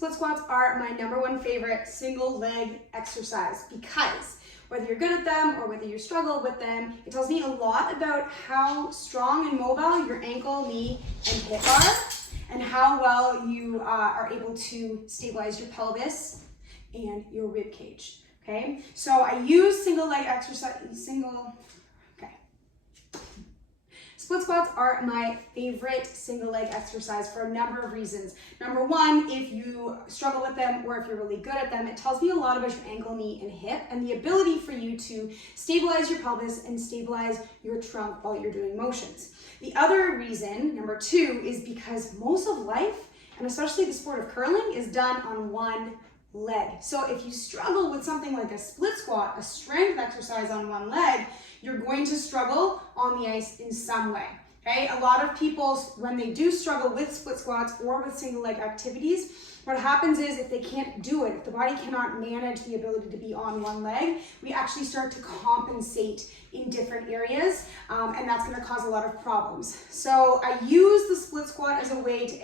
Split squats are my #1 favorite single leg exercise because whether you're good at them or whether you struggle with them, it tells me a lot about how strong and mobile your ankle, knee, and hip are, and how well you are able to stabilize your pelvis and your rib cage. Okay, so I use single leg exercise, Split squats are my favorite single leg exercise for a number of reasons. Number one, if you struggle with them or if you're really good at them, it tells me a lot about your ankle, knee, and hip and the ability for you to stabilize your pelvis and stabilize your trunk while you're doing motions. The other reason, number two, is because most of life, and especially the sport of curling, is done on one leg. So if you struggle with something like a split squat, a strength exercise on one leg, you're going to struggle on the ice in some way. Okay, a lot of people, when they do struggle with split squats or with single leg activities, what happens is if they can't do it, if the body cannot manage the ability to be on one leg, we actually start to compensate in different areas, and that's going to cause a lot of problems. So I use the split squat as a way to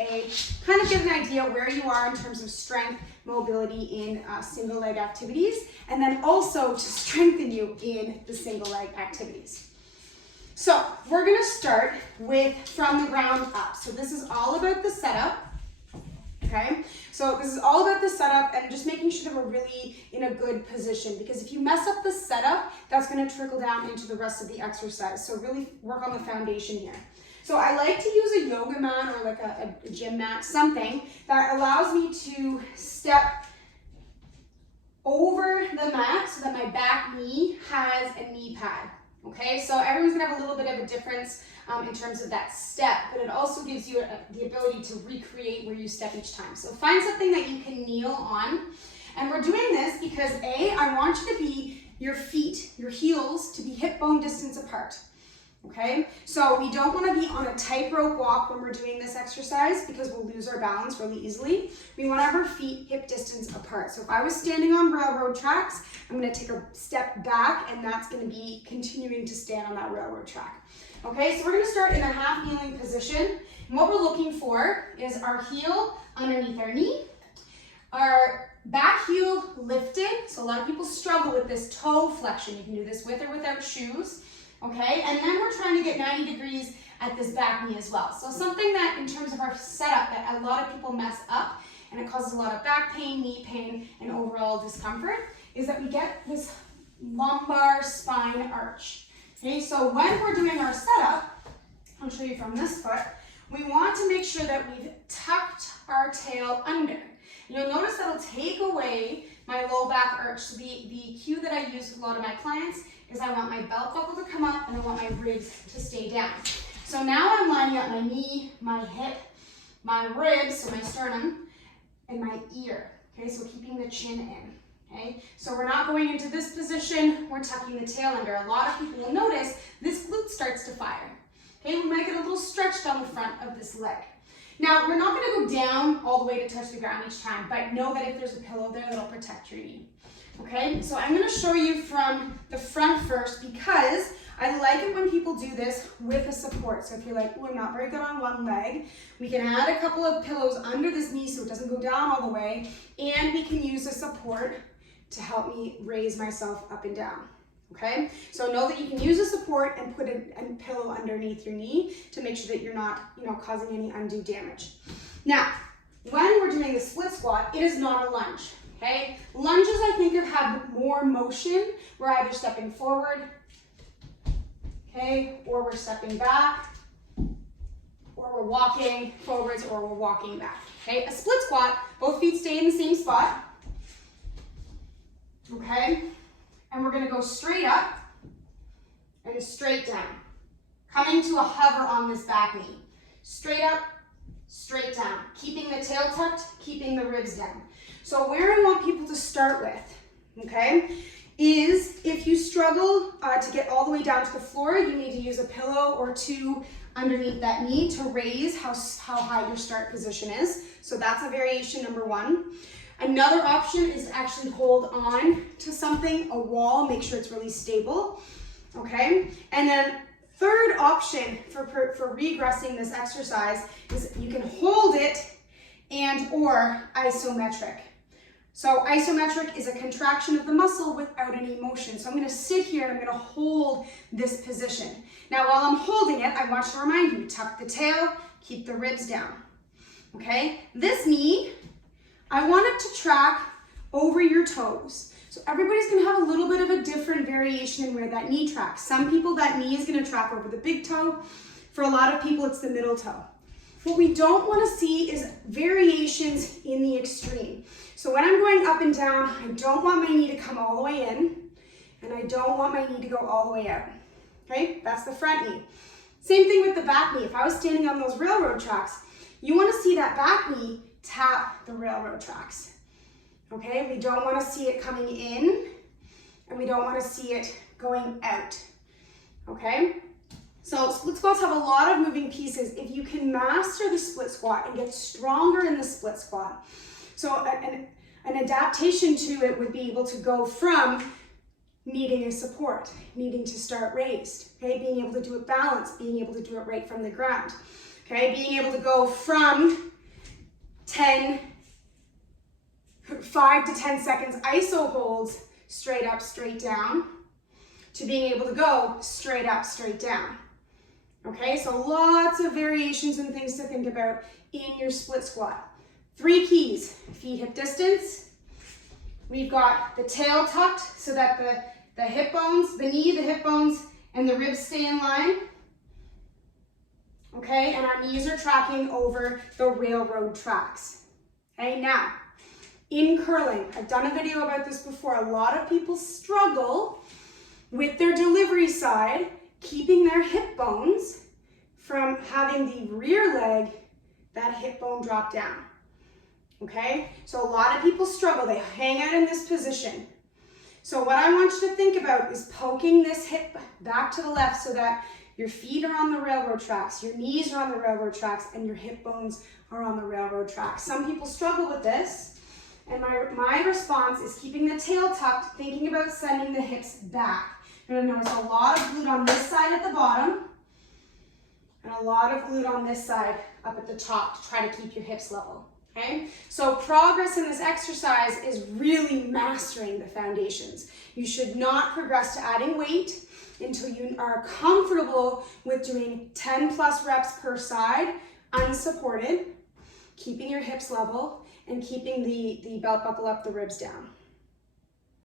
kind of get an idea where you are in terms of strength, mobility in single leg activities, and then also to strengthen you in the single leg activities. So we're going to start with from the ground up. So this is all about the setup. Okay, so this is all about the setup and just making sure that we're really in a good position, because if you mess up the setup, that's going to trickle down into the rest of the exercise. So really work on the foundation here. So I like to use a yoga mat or like a gym mat, something that allows me to step over the mat so that my back knee has a knee pad. Okay, so everyone's gonna have a little bit of a difference in terms of that step, but it also gives you the ability to recreate where you step each time. So find something that you can kneel on, and we're doing this because I want you to be, your feet, your heels, to be hip bone distance apart. Okay, so we don't want to be on a tightrope walk when we're doing this exercise because we'll lose our balance really easily. We want to have our feet hip distance apart. So if I was standing on railroad tracks, I'm going to take a step back, and that's going to be continuing to stand on that railroad track. Okay, so we're going to start in a half kneeling position. And what we're looking for is our heel underneath our knee, our back heel lifted. So a lot of people struggle with this toe flexion. You can do this with or without shoes. Okay, and then we're trying to get 90 degrees at this back knee as well. So something that in terms of our setup that a lot of people mess up, and it causes a lot of back pain, knee pain, and overall discomfort, is that we get this lumbar spine arch. Okay, so when we're doing our setup, I'll show you from this foot, we want to make sure that we've tucked our tail under. You'll notice that'll take away my low back arch. So the cue that I use with a lot of my clients is I want my belt buckle to come up and I want my ribs to stay down. So now I'm lining up my knee, my hip, my ribs, so my sternum, and my ear. Okay, so keeping the chin in. Okay, so we're not going into this position, we're tucking the tail under. A lot of people will notice this glute starts to fire. Okay, we might get a little stretch down the front of this leg. Now, we're not going to go down all the way to touch the ground each time, but know that if there's a pillow there, that'll protect your knee. Okay, so I'm going to show you from the front first because I like it when people do this with a support. So if you're like, oh, I'm not very good on one leg, we can add a couple of pillows under this knee so it doesn't go down all the way, and we can use a support to help me raise myself up and down. Okay, so know that you can use a support and put a pillow underneath your knee to make sure that you're not, causing any undue damage. Now, when we're doing the split squat, it is not a lunge. Okay, lunges I think have more motion. We're either stepping forward, okay, or we're stepping back, or we're walking forwards, or we're walking back. Okay, a split squat, both feet stay in the same spot. Okay, and we're going to go straight up and straight down, coming to a hover on this back knee. Straight up, straight down, keeping the tail tucked, keeping the ribs down. So where I want people to start with, okay, is if you struggle to get all the way down to the floor, you need to use a pillow or two underneath that knee to raise how high your start position is. So that's a variation number one. Another option is to actually hold on to something, a wall, make sure it's really stable, okay? And then third option for regressing this exercise is you can hold it and or isometric. So isometric is a contraction of the muscle without any motion. So I'm going to sit here and I'm going to hold this position. Now while I'm holding it, I want to remind you, tuck the tail, keep the ribs down. Okay? This knee, I want it to track over your toes. So everybody's going to have a little bit of a different variation in where that knee tracks. Some people, that knee is going to track over the big toe. For a lot of people, it's the middle toe. What we don't want to see is variations in the extreme. So when I'm going up and down, I don't want my knee to come all the way in, and I don't want my knee to go all the way out. Okay, that's the front knee. Same thing with the back knee. If I was standing on those railroad tracks, you want to see that back knee tap the railroad tracks. Okay, we don't want to see it coming in, and we don't want to see it going out. Okay? So split squats have a lot of moving pieces. If you can master the split squat and get stronger in the split squat, so an adaptation to it would be able to go from needing a support, needing to start raised, okay, being able to do it balanced, being able to do it right from the ground, okay, being able to go from 5 to 10 seconds iso holds straight up, straight down, to being able to go straight up, straight down. Okay, so lots of variations and things to think about in your split squat. 3 keys: feet hip distance. We've got the tail tucked so that the hip bones, the knee, the hip bones, and the ribs stay in line. Okay, and our knees are tracking over the railroad tracks. Okay, now, in curling, I've done a video about this before. A lot of people struggle with their delivery side, keeping their hip bones from having the rear leg, that hip bone drop down. Okay, so a lot of people struggle. They hang out in this position. So what I want you to think about is poking this hip back to the left so that your feet are on the railroad tracks, your knees are on the railroad tracks, and your hip bones are on the railroad tracks. Some people struggle with this, and my response is keeping the tail tucked, thinking about sending the hips back. You're gonna notice a lot of glute on this side at the bottom, and a lot of glute on this side up at the top to try to keep your hips level. Okay, so progress in this exercise is really mastering the foundations. You should not progress to adding weight until you are comfortable with doing 10 plus reps per side, unsupported, keeping your hips level, and keeping the belt buckle up, the ribs down.